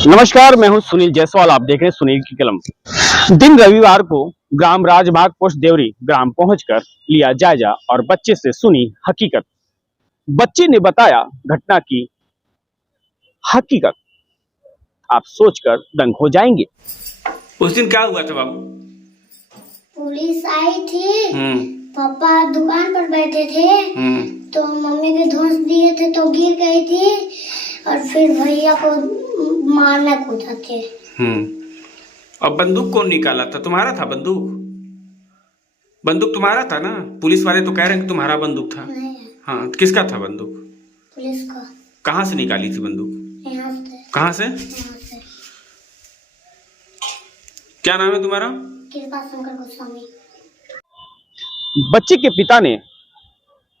नमस्कार, मैं हूं सुनील जायसवाल। आप देख रहे हैं सुनील की कलम। दिन रविवार को ग्राम राजबाग पोस्ट देवरी ग्राम पहुंचकर लिया जायजा और बच्चे से सुनी हकीकत। बच्चे ने बताया घटना की हकीकत। आप सोचकर दंग हो जाएंगे। उस दिन क्या हुआ था बाबू? पुलिस आई थी। पापा दुकान पर बैठे थे तो मम्मी के धोस दिए थे तो गिर गई थी और फिर भैया को मारना कूदा थे। अब बंदूक कौन निकाला था? तुम्हारा था बंदूक? बंदूक तुम्हारा था ना? पुलिस वाले तो कह रहे हैं कि तुम्हारा बंदूक था। नहीं, हाँ, किसका था बंदूक? पुलिस का। कहाँ से निकाली थी बंदूक? यहाँ से। कहाँ से? यहाँ से। क्या नाम है तुम्हारा? कृपा शंकर गोस्वामी। बच्चे के पिता ने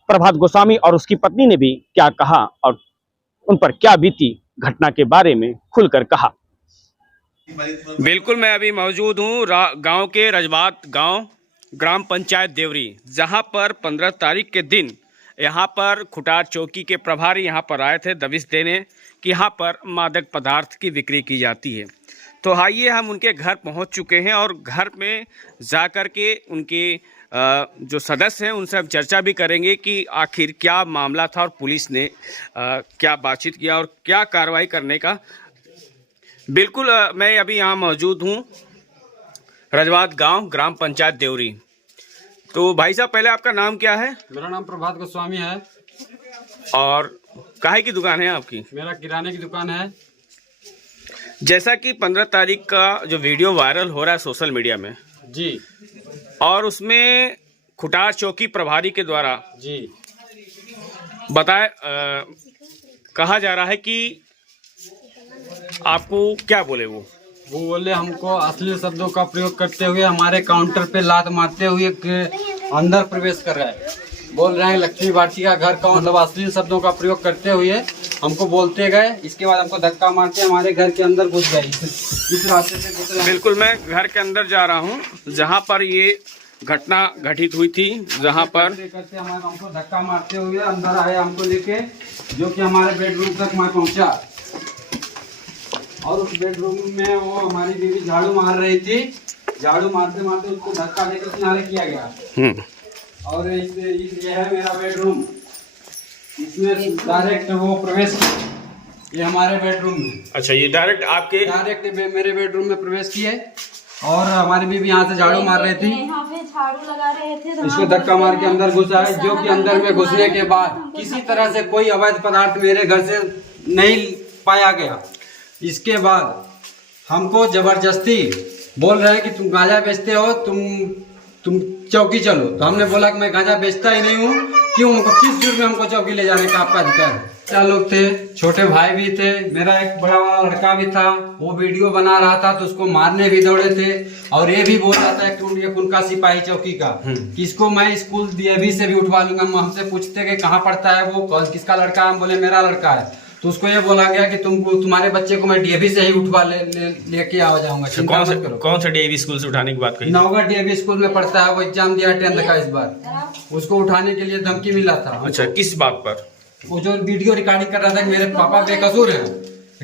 प्रभात गोस्वामी और उसकी पत्नी ने भी क्या कहा और उन पर क्या बीती घटना के बारे में खुलकर कहा। बिल्कुल, मैं अभी मौजूद हूँ गांव के रजबात गांव ग्राम पंचायत देवरी, जहां पर 15 तारीख के दिन यहां पर खुटार चौकी के प्रभारी यहां पर आए थे दबिश देने कि यहां पर मादक पदार्थ की बिक्री की जाती है। तो आइए हम उनके घर पहुंच चुके हैं और घर में जाकर के उनके जो सदस्य हैं उनसे हम चर्चा भी करेंगे कि आखिर क्या मामला था और पुलिस ने क्या बातचीत किया और क्या कार्रवाई करने का। बिल्कुल, मैं अभी यहाँ मौजूद हूँ रजवात गांव ग्राम पंचायत देवरी। तो भाई साहब, पहले आपका नाम क्या है? मेरा नाम प्रभात गोस्वामी है। और काहे की दुकान है आपकी? मेरा किराने की दुकान है। जैसा कि 15 तारीख का जो वीडियो वायरल हो रहा है सोशल मीडिया में जी, और उसमें खुटार चौकी प्रभारी के द्वारा जी कहा जा रहा है कि आपको क्या बोले वो बोले हमको अश्लील शब्दों का प्रयोग करते हुए हमारे काउंटर पे लात मारते हुए अंदर प्रवेश कर रहा है। बोल रहे हैं लक्ष्मी भारती का घर का, मतलब अश्लील शब्दों का प्रयोग करते हुए हमको बोलते गए। इसके बाद हमको धक्का मारते हमारे घर के अंदर घुस गए। इस रास्ते से घुस रहे। बिल्कुल, मैं घर के अंदर जा रहा हूँ जहाँ पर ये घटना घटित हुई थी, जहाँ पर करते हमारे हमको धक्का मारते हुए अंदर आए हमको लेके, जो कि हमारे बेडरूम तक मैं पहुँचा। और उस बेडरूम में वो हमारी बीवी झाड़ू मार रही थी। झाड़ू मारते मारते उसको धक्का देकर किनारे किया गया। और ये है मेरा बेडरूम। इसमें डायरेक्ट वो प्रवेश, ये हमारे बेडरूम में। अच्छा, ये डायरेक्ट मेरे बेडरूम में प्रवेश किए और हमारी बीवी यहाँ से झाड़ू मार रही थी। यहाँ पे झाड़ू लगा रहे थे, इसको धक्का मार के अंदर घुसा है, जो कि अंदर में घुसने के बाद किसी तरह से कोई अवैध पदार्थ मेरे घर से नहीं पाया गया। इसके बाद हमको जबरदस्ती बोल रहे हैं कि तुम गांजा बेचते हो, तुम चौकी चलो। तो हमने बोला कि मैं गांजा बेचता ही नहीं हूँ, क्यों हमको किस जुर्म में हमको चौकी ले जाने का आपका अधिकार है। 4 लोग थे, छोटे भाई भी थे, मेरा एक बड़ा वाला लड़का भी था। वो वीडियो बना रहा था तो उसको मारने भी दौड़े थे और ये भी बोल रहा था कि उनका सिपाही चौकी का कि इसको मैं स्कूल डीएवी से भी उठवा लूंगा। हमसे पूछते कि कहाँ पढ़ता है वो, किसका लड़का है? हम बोले मेरा लड़का है। तो उसको ये बोला गया कि तुम्हारे बच्चे को मैं डीएवी से ही उठवा लेके आ जाऊंगा। कौन सा डीएवी स्कूल से उठाने की बात कही? नौगढ़ डीएवी स्कूल में पढ़ता है, वो एग्जाम दिया 10th का इस बार। उसको उठाने के लिए धमकी मिला था। अच्छा, किस बात पर? वो जो वीडियो रिकॉर्डिंग कर रहा था कि मेरे पापा बेकसूर है,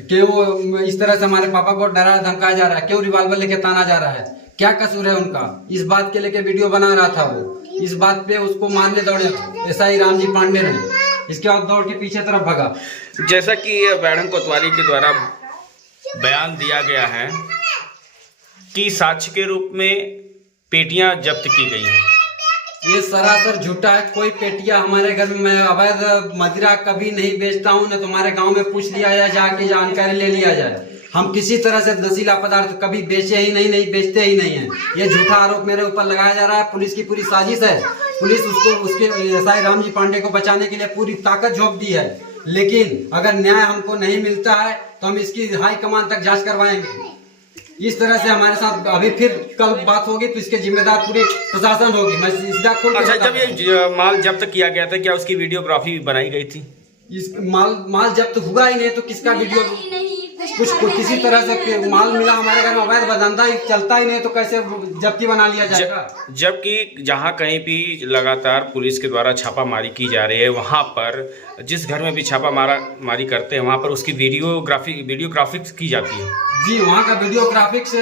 कि वो इस तरह से हमारे पापा को डरा धमकाया जा रहा है, क्यों रिवाल्वर लेके ताना जा रहा है, क्या कसूर है उनका, इस बात के लेके वीडियो बना रहा था वो। इस बात पे उसको मारने दौड़े एसआई रामजी पांडे ने। इसके बाद दौड़ के पीछे तरफ भगा। जैसा कि बैठक कोतवाली के द्वारा बयान दिया गया है कि साक्ष्य के रूप में पेटियां जब्त की गई हैं। ये सरासर झूठा है। कोई पेटियां हमारे घर में, मैं अवैध मदिरा कभी नहीं बेचता हूँ। न तुम्हारे गांव में पूछ लिया जाए, जाके जानकारी ले लिया जाए। हम किसी तरह से नशीला पदार्थ कभी बेचे ही नहीं बेचते ही नहीं है। ये झूठा आरोप मेरे ऊपर लगाया जा रहा है। पुलिस की पूरी साजिश है। पुलिस उसके एसआई रामजी पांडे को बचाने के लिए पूरी ताकत झोंक दी है, लेकिन अगर न्याय हमको नहीं मिलता है तो हम इसकी हाई कमान तक जांच करवाएंगे। इस तरह से हमारे साथ अभी फिर कल बात होगी तो इसके जिम्मेदार पूरी प्रशासन होगी। मैं सीधा खोल। अच्छा, जब ये माल जब्त किया गया था, क्या उसकी वीडियोग्राफी भी बनाई गई थी? इस माल जब्त हुआ ही नहीं तो किसका वीडियो? कुछ किसी तरह से माल मिला हमारे घर में अवैध धंधा ही चलता ही नहीं तो कैसे जब्ती बना लिया जाएगा। जबकि जहां कहीं भी लगातार पुलिस के द्वारा छापामारी की जा रही है, वहां पर जिस घर में भी छापामारी करते हैं वहां पर उसकी वीडियोग्राफिक्स की जाती है। जी, वहाँ का वीडियोग्राफिक्स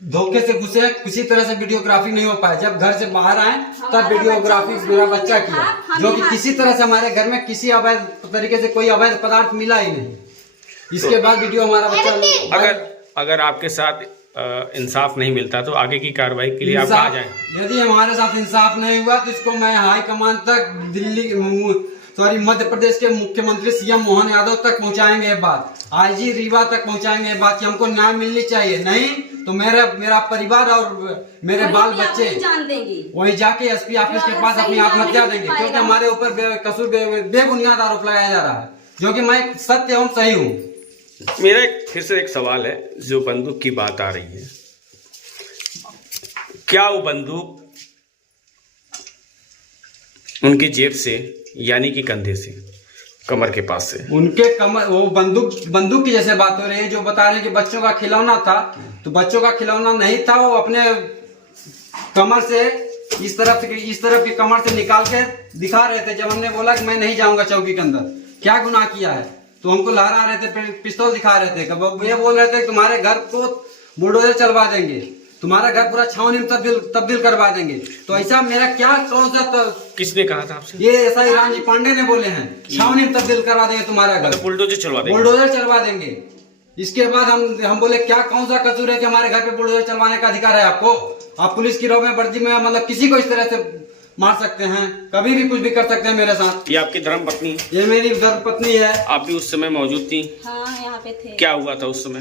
धोखे से घुसे, किसी तरह से वीडियोग्राफी नहीं हो पाया। जब घर से बाहर आए तब वीडियोग्राफिक्स मेरा बच्चा किया, जो कि किसी तरह से हमारे घर में किसी अवैध तरीके से कोई अवैध पदार्थ मिला ही नहीं। इसके बाद वीडियो हमारा बच्चा अगर आपके साथ इंसाफ नहीं मिलता तो आगे की कार्रवाई के लिए आप कहाँ जाएं? यदि हमारे साथ इंसाफ नहीं हुआ तो इसको मैं हाई कमान तक मध्य प्रदेश के मुख्यमंत्री सीएम मोहन यादव तक पहुंचाएंगे ये बात, आईजी रीवा तक पहुंचाएंगे ये बात कि हमको न्याय मिलनी चाहिए। नहीं तो मेरा परिवार और मेरे बाल बच्चे वही जाके एसपी ऑफिस के पास अपनी आत्महत्या देंगे, क्योंकि हमारे ऊपर बेबुनियाद आरोप लगाया जा रहा है, जो कि मैं सत्य एवं सही हूँ। मेरा फिर से एक सवाल है, जो बंदूक की बात आ रही है, क्या वो बंदूक उनकी जेब से यानी कि कंधे से, कमर के पास से? उनके कमर, वो बंदूक की जैसे बात हो रही है, जो बता रहे हैं कि बच्चों का खिलौना था, तो बच्चों का खिलौना नहीं था। वो अपने कमर से इस तरफ की कमर से निकाल के दिखा रहे थे। जब हमने बोला कि मैं नहीं जाऊंगा चौकी के अंदर, क्या गुनाह किया है, तो हमको लहरा रहे थे, पिस्तौल दिखा रहे थे। ये बोल रहे थे तुम्हारे घर को बुलडोजर चलवा देंगे, तुम्हारा घर पूरा छावनी में तब्दील करवा देंगे। तो ऐसा मेरा क्या कौन सा किसने कहा था आपसे? ये ऐसा ही रामजी पांडे ने बोले हैं, छावनी में तब्दील करवा देंगे तुम्हारा घर, बुलडोजर चलवा देंगे। इसके बाद हम बोले क्या कौन सा कसूर है कि हमारे घर पे बुलडोजर चलवाने का अधिकार है आपको? आप पुलिस की रोब में वर्दी में मतलब किसी को इस तरह से मार सकते हैं, कभी भी कुछ भी कर सकते हैं मेरे साथ। ये आपकी धर्म पत्नी? ये मेरी धर्म पत्नी है। आप भी उस समय मौजूद थी? हाँ, यहाँ पे थे। क्या हुआ था उस समय?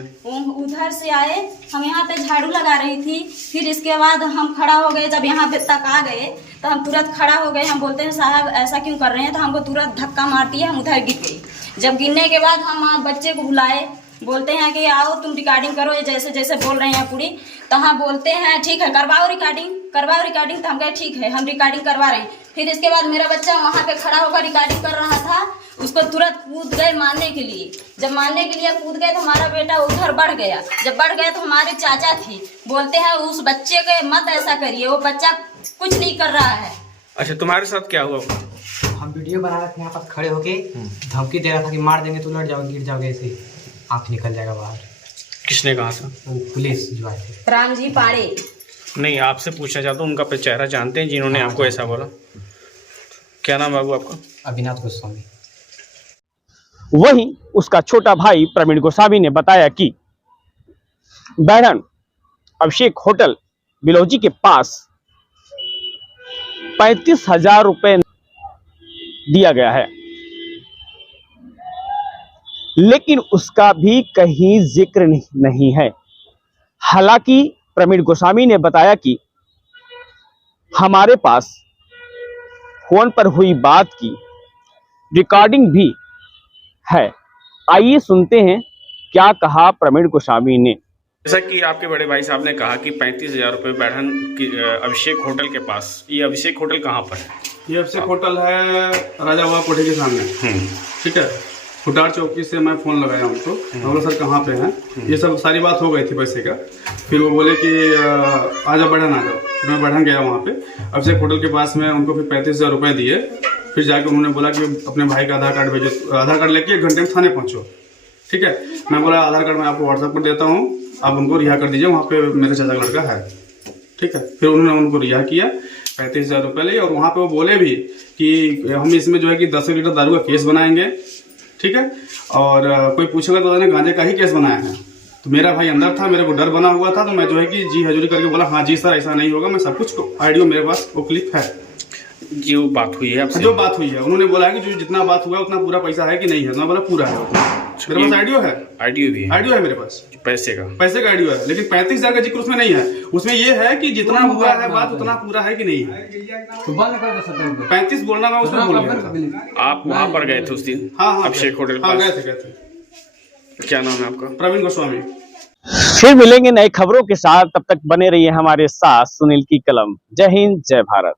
उधर से आए, हम यहाँ पे झाड़ू लगा रही थी, फिर इसके बाद हम खड़ा हो गए। जब यहाँ पे तक आ गए तो हम तुरंत खड़ा हो गए। हम बोलते हैं साहब ऐसा क्यों कर रहे हैं, तो हमको तुरंत धक्का मारती है, हम उधर गिर गए। जब गिरने के बाद हम बच्चे को बुलाए, बोलते हैं कि आओ तुम रिकॉर्डिंग करो, ये जैसे जैसे बोल रहे हैं पूरी। तो हाँ बोलते हैं ठीक है करवाओ रिकॉर्डिंग। तो हम कहे ठीक है, हम रिकॉर्डिंग करवा रहे। फिर इसके बाद मेरा बच्चा वहाँ पे खड़ा होकर रिकॉर्डिंग कर रहा था, उसको तुरंत कूद गए मारने के लिए। जब मारने के लिए कूद गए तो हमारा बेटा उधर बढ़ गया। जब बढ़ गया तो हमारे चाचा थी, बोलते हैं उस बच्चे के मत ऐसा करिए, वो बच्चा कुछ नहीं कर रहा है। अच्छा, तुम्हारे साथ क्या हुआ? हम वीडियो बना रहे थे, यहाँ पर खड़े होके धमकी दे रहा था कि मार देंगे तो लड़ जाओगे, गिर जाओगे, ऐसे आँख निकल जाएगा बाहर। किसने कहा था? वो पुलिस जो आए थे। रामजी पाड़े। नहीं, आपसे पूछना चाहता हूँ, उनका चेहरा जानते हैं जिन्होंने आपको ऐसा बोला? क्या नाम बाबू आपका? अभिनाथ गोस्वामी। वहीं उसका छोटा भाई प्रवीण गोस्वामी ने बताया कि बैरन अभिषेक होटल बिलोजी के पास 35,000 रुपए दिया गया है, लेकिन उसका भी कहीं जिक्र नहीं है। हालांकि प्रवीण गोस्वामी ने बताया कि हमारे पास फोन पर हुई बात की रिकॉर्डिंग भी है। आइए सुनते हैं क्या कहा प्रवीण गोस्वामी ने। जैसा कि आपके बड़े भाई साहब ने कहा कि 35,000 रुपये बैठन की अभिषेक होटल के पास। ये अभिषेक होटल कहाँ पर है? ये अभिषेक होटल है राजा बाबा कोठी के सामने। ठीक है, खुटार चौकी से मैं फ़ोन लगाया उनको, बोला सर कहाँ पे हैं। ये सब सारी बात हो गई थी पैसे का। फिर वो बोले कि आ जाओ बढ़न आ जाओ। फिर मैं बढ़न गया वहाँ पे अभिषेक होटल के पास में, उनको फिर 35,000 रुपये दिए। फिर जाके उन्होंने बोला कि अपने भाई का आधार कार्ड भेजो, आधार कार्ड लेके 1 घंटे में थाने पहुँचो। ठीक है, मैं बोला आधार कार्ड मैं आपको व्हाट्सएप पर देता हूँ, आप उनको रिहा कर दीजिए, वहाँ पे मेरे चाचा का लड़का है। ठीक है, फिर उन्होंने उनको रिहा किया, 35,000 रुपये लिए। और वहाँ पे वो बोले भी कि हम इसमें जो है कि 10 लीटर दारू का केस बनाएंगे। ठीक है, और कोई पूछेगा तो मैंने गांजे का ही केस बनाया है। तो मेरा भाई अंदर था, मेरे को डर बना हुआ था, तो मैं जो है कि जी हजूरी करके बोला हाँ जी सर ऐसा नहीं होगा, मैं सब कुछ ऑडियो मेरे पास वो क्लिप है। जो बात हुई है आपसे? जो बात हुई है, उन्होंने बोला है कि जो जितना बात हुआ उतना पूरा पैसा है कि नहीं है। मैं बोला पूरा है, मेरे पास ऑडियो है। ऑडियो भी है? ऑडियो है मेरे पास, पैसे का ऑडियो है, लेकिन 35,000 का जिक्र उसमें नहीं है। उसमें ये है कि जितना हुआ है बात उतना पूरा है कि नहीं है। 35 बोलना मैं उसमें बोल गया। आप वहाँ पर गए थे उस दिन? हाँ, अभिषेक होटल? हाँ, गए थे। क्या नाम है आपका? प्रवीण गोस्वामी। फिर मिलेंगे नई खबरों के साथ, तब तक बने रहिए हमारे साथ। सुनील की कलम। जय हिंद, जय भारत।